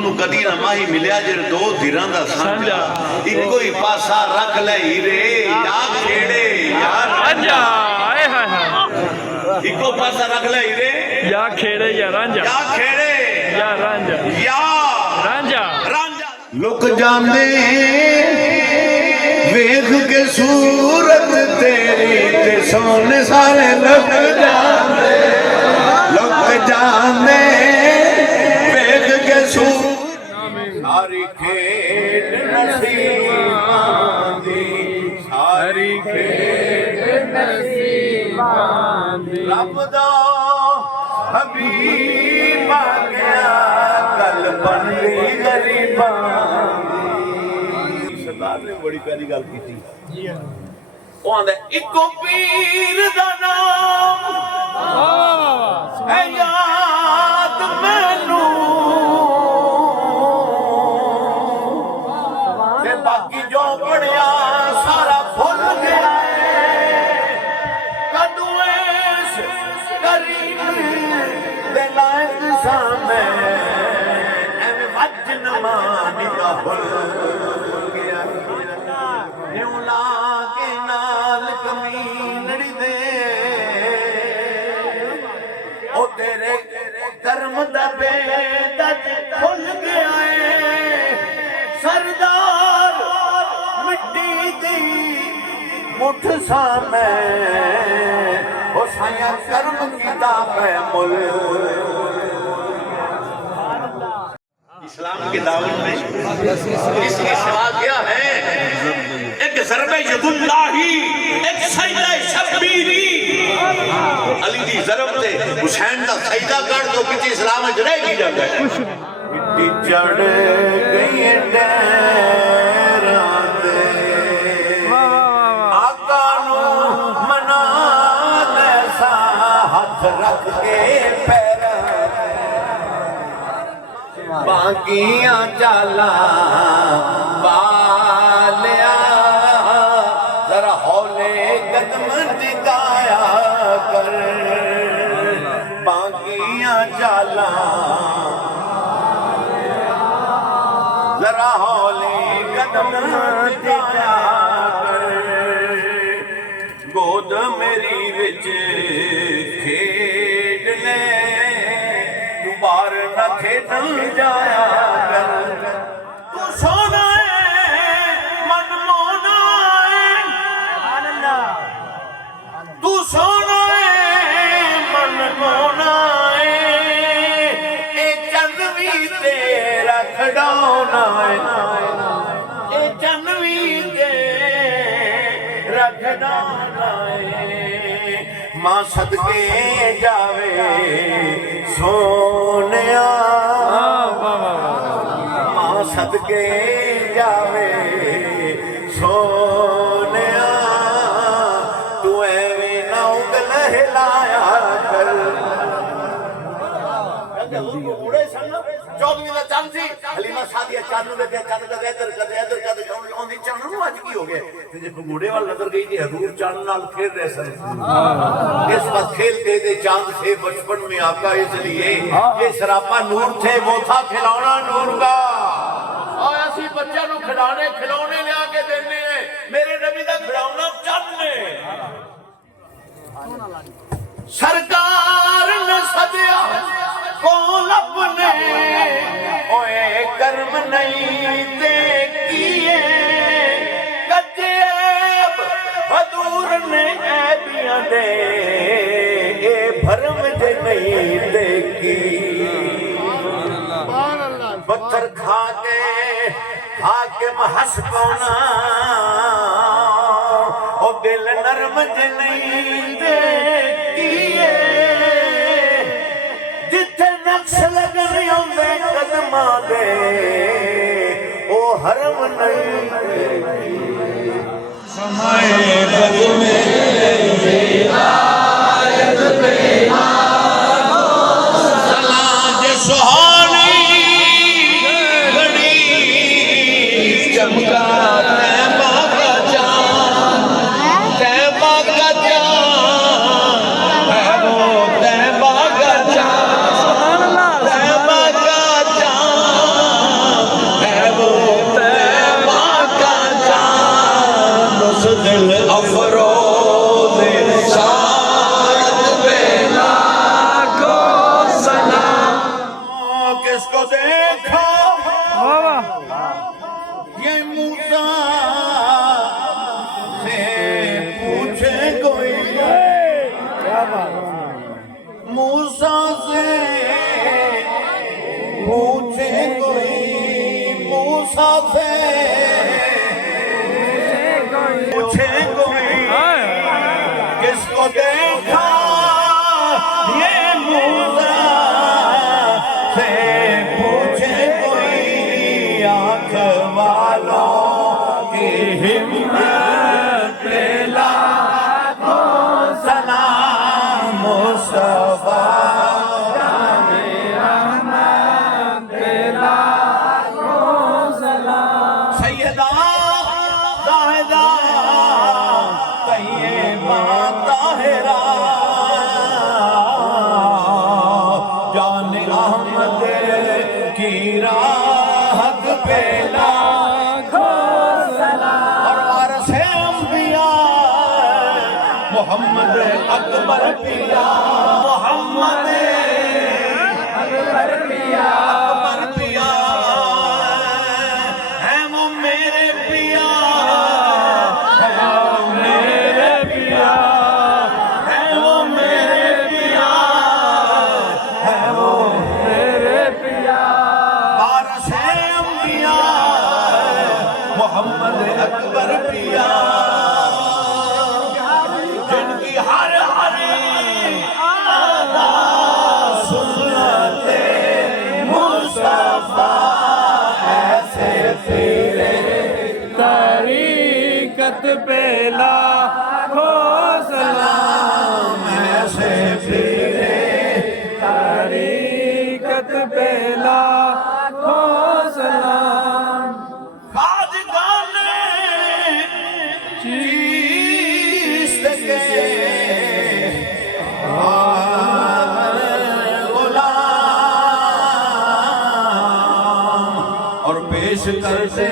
ਉਹਨੂੰ ਕਦੀ ਨਾ ਮਾਹੀ ਮਿਲਿਆ ਜੇ ਦੋ ਧਿਰਾਂ ਦਾ ਸਾਂਝਾ ਇੱਕੋ ਹੀ ਪਾਸਾ ਰੱਖ ਲੈ ਹੀਰੇ ਯਾ ਖੇੜੇ ਯਾ ਰਾਂਝਾ ਆਏ ਹਾਏ ਹਾਏ ਇੱਕੋ ਪਾਸਾ ਰੱਖ ਲੈ ਹੀਰੇ ਯਾ ਖੇੜੇ ਯਾ ਰਾਂਝਾ ਯਾ ਖੇੜੇ ਯਾ ਰਾਂਝਾ ਯਾ ਰਾਂਝਾ ਰਾਂਝਾ ਲੁਕ ਜਾਂਦੇ ਵੇਖ ਕੇ ਸੂਰਤ ਤੇਰੀ ਤੇ ਸੋਨੇ ਸਾਰੇ ਲੁਕ ਜਾਂਦੇ ਵੇਖ ਕੇ ਸਾਰੀ ਖੇਡ ਨਸੀਬਾਂ ਦੀ ਸਾਰੀ ਖੇਡ ਨਸੀਬਾਂ ਦੀ ਰੱਬ ਦਾ ਹਬੀਬ ਆ ਗਿਆ ਗੱਲ ਬਣਦੀ ਗਰੀਬਾਂ ਦੀ। ਸਰਦਾਰ ਨੇ ਬੜੀ ਪਿਆਰੀ ਗੱਲ ਕੀਤੀ ਜੀ। ਉਹ ਆਂਦਾ ਇੱਕੋ ਪੀਰ ਦਾ ਨਾਮ ਹੈ ਯਾਦ ਮੈਨੂੰ ਤੇ ਬਾਕੀ ਜੋ ਪੜਿਆ ਸਾਰਾ ਭੁੱਲ ਗਿਆ ਕਦੋਂ ਇਸ ਕਰੀਮ ਦੇ ਲਾਇਕ ਸਾਂ ਐਵੇਂ ਵੱਜਨ ਮਾਨੀ ਦਾ ਭੁੱਲ ਗਿਆ ਨਿਉ ਲਾ ਕੇ ਨਾਲ ਕਮੀਨੜੀ ਦੇ ਉਹ ਤੇਰੇ ਕਰਮ ਦਾ ਬੇਦਾ ਖੁੱਲ ਗਿਆ ਏ ਸਰਦਾਰ ਮਿੱਟੀ ਦੀ ਮੁੱਠ ਸਾਮੇ ਉਹ ਸਾਇਆ ਕਰਮ ਕੀਤਾ ਮੈਂ ਮੁੱਲ। इस्लाम की दावत में इसके सिवा क्या है? एक ज़रबे यदुल्लाही, एक सजदा शब्बीरी। अली दी ज़रब ते हुसैन दा सजदा कर जो किसी इस्लाम में रह की जाता है। मिट्टी चढ़ गई डेरां दे आका नू मना ले सा हाथ रख के बाकियां चाला बालिया जरा हौले कदम दिखाया कर बाकियां चाला जरा हौले कदम दिखाया कर गोद मेरी विच खेड ले बार न खेडन जाया कर तू सोना है मन मोना है तू सोना है मन मोना है ए चंद भी तेरा खड़ौना है ए चंद भी तेरा खड़ौना है मां सदके जावे सोनिया मां सदके जावे सोनिया तू एवें ना उंगल हिलाया कर। चौदहवीं का चंद सी हलीमा सादिया चंद दे चंद कदे इधर कदे ओंदी चंद नूं अज की हो गया ते जे घोड़े वाल नजर गई ते हजूर चंद नाल खेल रहे सन। इस वक्त खेलते थे चांद से बचपन में आपका इसलिए ये सरापा नूर थे वो था खिलौना नूर का और ऐसी बच्चा नूं खिलाने खिलौने लिया के देने मेरे नबी दा खिलौना चंद ने सरकार ने सदिया कोल अपने ओए कर्म नहीं देखिए कजेब हजूर ने ऐबियां दे ए भरम जे नहीं देखी पत्थर खा के हाकिम हंस पौना ओ दिल नरम जे नहीं देखिए जिथे नक्श लगन आंदे कदमां दे ओ हरम नहीं समय बद में विलायत बेईमानो सलाह जे सुहानी घड़ी चमका तैमा का जान तैमा का जान है वो तैमा का जान तैमा का जान जिसको देखा ये मूसा से पूछे कोई, मूसा से पूछे कोई, मूसा से पूछे कोई, किसको देखा ये मूसा से पूछे कोई, आंख वालों की हिम्मत पे लाखों सलाम मुस्तफा सैयदा ज़ाहिदा तैयबा ताहिरा जान अहमद की राहत पे लाखों सलाम और वारिसे अंबिया मोहम्मद अकबर पिया, मोहम्मद अकबर पिया, अकबर पिया है वो मेरे पिया, है वो मेरे पिया, है वो मेरे पिया, है वो मेरे पिया। वारिसे अंबिया मोहम्मद अकबर पिया, जिनकी हर हर आदा सुन्नते मुस्तफा ऐसे तेरे तरीकत पे लाखों सलाम, ऐसे तेरे तरीकत पे लाखों सलाम। आज गाने चीज़ के गुलाम और पेश करते